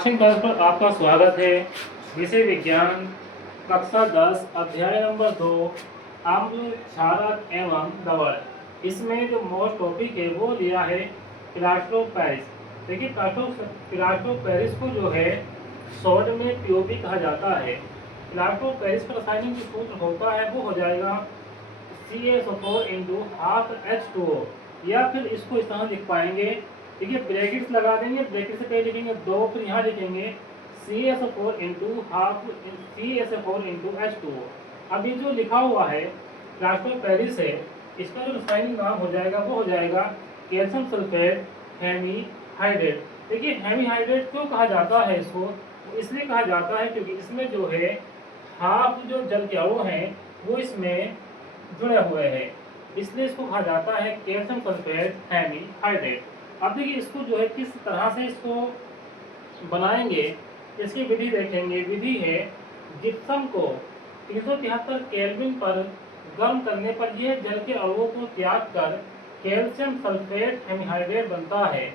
Class पर आपका स्वागत है। विषय विज्ञान कक्षा 10 अध्याय नंबर 2 अम्ल क्षारक एवं लवण। इसमें जो मोस्ट टॉपिक है वो लिया है प्लास्टर ऑफ पेरिस। देखिए प्लास्टर ऑफ पेरिस को जो है शॉर्ट में पीओपी कहा जाता है। प्लास्टर ऑफ पेरिस का रासायनिक जो सूत्र होता है वो हो जाएगा CaSO4 इंटू हाफ H2O, या फिर इसको इस तरह लिख पाएंगे। देखिए ब्रैकेट्स लगा देंगे, ब्रैकेट से पहले लिखेंगे 2, फिर यहाँ लिखेंगे CaSO4 into half CaSO4 into H2O। अब ये जो लिखा हुआ है प्लास्टर ऑफ पेरिस है, इसका जो रासायनिक नाम हो जाएगा वो हो जाएगा कैल्शियम सल्फेट हेमीहाइड्रेट। देखिए हेमीहाइड्रेट क्यों कहा जाता है इसको, तो इसलिए कहा जाता है क्योंकि इसमें जो है हाफ जो जल के अणु हैं वो इसमें जुड़े हुए हैं, इसलिए इसको कहा जाता है कैल्शियम सल्फेट हेमीहाइड्रेट। अब देखिए इसको जो है किस तरह से इसको बनाएंगे, इसकी विधि देखेंगे। विधि है जिप्सम को 373 केल्विन पर गर्म करने पर यह जल के अणुओं को त्याग कर कैल्शियम सल्फेट हेमीहाइड्रेट बनता है।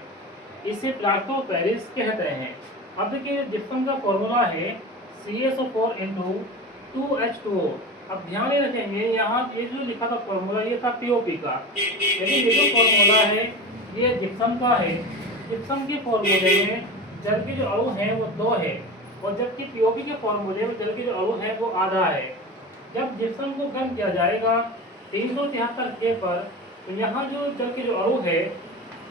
इसे प्लास्टर ऑफ पेरिस कहते हैं। अब देखिए जिप्सम का फॉर्मूला है CaSO4 इंटू 2H2O। अब ध्यान में रखेंगे यहाँ ये जो लिखा था फॉर्मूला ये था पीओपी का, लेकिन ये जो फॉर्मूला है ये जिप्सम का है। जिप्सम के फॉर्मूले में जल के जो अणु हैं वो 2 है, और जबकि पीओपी के फॉर्मूले में जल के जो अणु है वो आधा है। जब जिप्सम को गर्म किया जाएगा 373 K पर, तो यहाँ जो जल के जो अणु है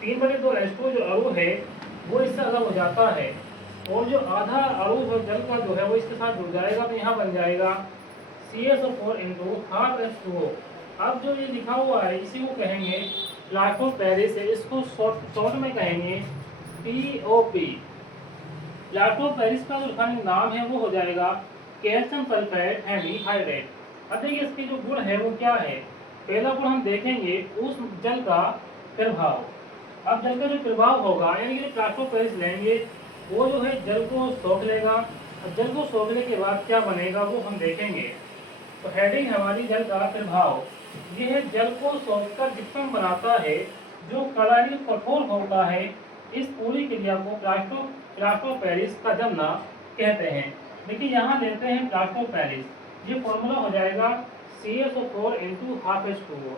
3/2H2O जो अणु है वो इससे अलग हो जाता है, और जो आधा अणु है जल का जो है वो इसके साथ जुड़ जाएगा, तो यहाँ बन जाएगा CaSO4 इंटू हाफ H2O। अब जो ये लिखा हुआ है इसी को कहेंगे प्लास्टर ऑफ पेरिस है, इसको शॉर्ट में कहेंगे POP। प्लास्टर ऑफ पेरिस का जो रासायनिक नाम है वो हो जाएगा कैल्शियम सल्फेट हेमीहाइड्रेट। अब देखिए इसके जो गुण है वो क्या है। पहला गुण हम देखेंगे उस जल का प्रभाव। अब जल का जो प्रभाव होगा यानी कि प्लास्टर ऑफ पेरिस लेंगे वो जो है जल को सोख लेगा, और जल को सोखने के बाद क्या बनेगा वो हम देखेंगे। तो हेडिंग हमारी जल का प्रभाव, यह जल को सोखकर जिप्सम बनाता है जो कड़ाई कठोर होता है। इस पूरी क्रिया को प्लास्टर ऑफ पेरिस का जमना कहते हैं। देखिए यहाँ लेते हैं प्लास्टर ऑफ पेरिस, ये फॉर्मूला हो जाएगा CaSO4 इंटू हाफ H2O।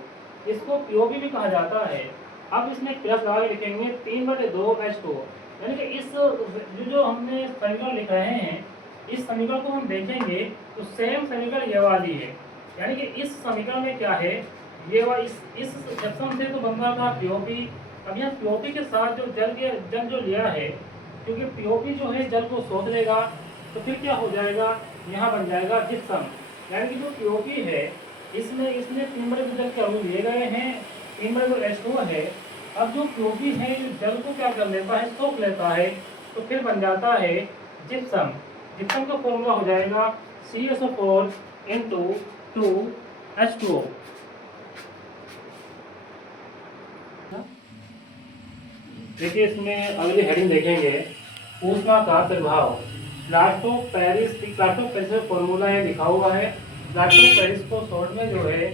इसको पीओपी भी कहा जाता है। अब इसमें प्लस लगा के लिखेंगे 3/2H2O, यानी कि इस जो हमने समीकरण लिख रहे हैं इस समीकरण को हम देखेंगे तो सेम समीकरण ये वाली है, यानी कि इस समीकरण में क्या है ये इस सेक्शन से तो बन रहा था पीओपी। अब यहाँ पीओपी के साथ जो जल जो लिया है, क्योंकि पीओपी जो है जल को सोख लेगा, तो फिर क्या हो जाएगा यहाँ बन जाएगा जिप्सम। यानी कि जो पीओपी है इसमें 3/2 जल के अणु लिए गए हैं, 3/2 H2O है। अब जो पीओपी है जो जल को क्या कर लेता है सोख लेता है, तो फिर बन जाता है जिप्सम। जिप्सम का फॉर्मूला हो जाएगा CaSO4 इंटू 2H2O। देखिए इसमें अगली हेडिंग देखेंगे ऊष्मा का प्रभाव। प्लास्टर ऑफ पेरिस का फॉर्मूला है लिखा हुआ है। प्लास्टर ऑफ पेरिस को शॉर्ट में जो है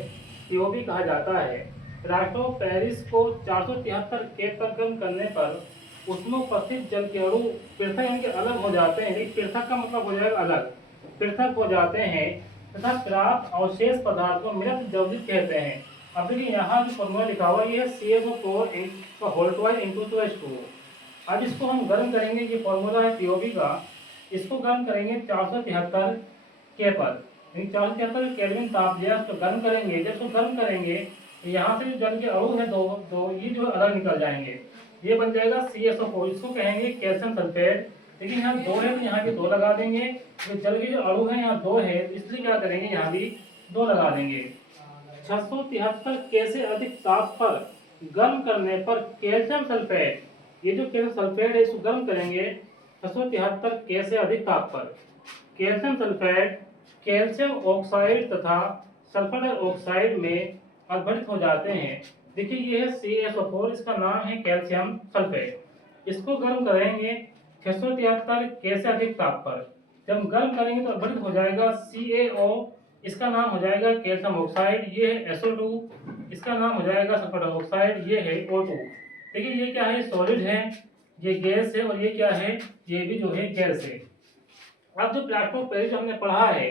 पीओपी कहा जाता है। प्लास्टर ऑफ पेरिस को 473 K तक गर्म करने पर उष्णोपस्थित जल के अणु पृथक यानी कि अलग हो जाते हैं। पृथक का मतलब हो जाएगा अलग, पृथक हो जाते हैं तथा प्राप्त अवशेष पदार्थ को मृत द्रवलित कहते हैं। अब देखिए यहाँ जो फॉर्मूला लिखा हुआ है ये CaSO4 whole twice into 2H2O। अब इसको हम गर्म करेंगे, ये फॉर्मूला है पीओपी का। इसको गर्म करेंगे 473 K पर, 473 केल्विन ताप दिया उसको गर्म करेंगे। जब उसको गर्म करेंगे तो यहाँ से जो जल के अणु है दो ये जो अलग निकल जाएंगे, ये बन जाएगा CaSO4। इसको कहेंगे कैल्शियम सल्फेट। लेकिन यहाँ 2 है तो यहाँ भी 2 लगा देंगे। तो जल के जो अणु है यहाँ 2 है, इसलिए क्या करेंगे यहाँ भी 2 लगा देंगे। 673 K से अधिक ताप पर गर्म करने पर कैल्शियम सल्फेट, ये जो कैल्शियम सल्फेट है इसको गर्म करेंगे 673 K से अधिक ताप पर। कैल्शियम सल्फेट कैल्शियम ऑक्साइड तथा सल्फर डाइऑक्साइड में अपघटित हो जाते हैं। देखिए ये है CaSO4, इसका नाम है कैल्शियम सल्फेट। इसको गर्म करेंगे 673 K से अधिक ताप पर। जब गर्म करेंगे तो अपघटित हो जाएगा CaO, इसका नाम हो जाएगा कैल्शियम ऑक्साइड। ये है SO2, इसका नाम हो जाएगा सल्फर डाइऑक्साइड। ये है O2। देखिए ये क्या है सॉलिड है, ये गैस है और ये क्या है, ये भी जो है गैस है। अब जो प्लास्टर ऑफ पेरिस जो हमने पढ़ा है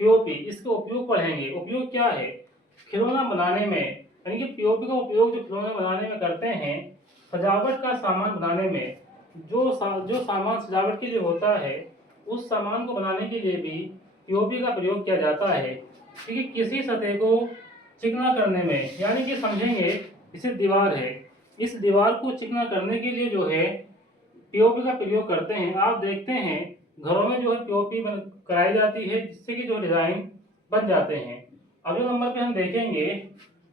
पीओपी, इसके उपयोग पढ़ेंगे। उपयोग क्या है, खिलौना बनाने में, यानी कि पीओपी का उपयोग जो खिलौना बनाने में करते हैं, सजावट का सामान बनाने में, जो सामान सजावट के लिए होता है उस सामान को बनाने के लिए भी पीओपी का प्रयोग किया जाता है। क्योंकि किसी सतह को चिकना करने में, यानी कि समझेंगे इसे दीवार है, इस दीवार को चिकना करने के लिए जो है पीओपी का प्रयोग करते हैं। आप देखते हैं घरों में जो है पीओपी कराई जाती है, जिससे कि जो डिजाइन बन जाते हैं। अगले नंबर पे हम देखेंगे,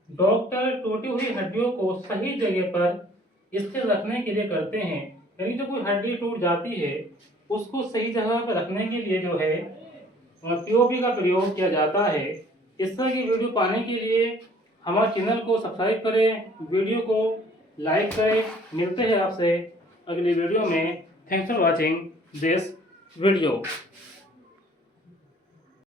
डॉक्टर टूटी हुई हड्डियों को सही जगह पर स्थिर रखने के लिए करते हैं। यानी जो कोई हड्डी टूट जाती है उसको सही जगह पर रखने के लिए जो है पीओपी का प्रयोग किया जाता है। इस तरह की वीडियो पाने के लिए हमारे चैनल को सब्सक्राइब करें, वीडियो को लाइक करें। मिलते हैं आपसे अगली वीडियो में। Thanks for watching this video.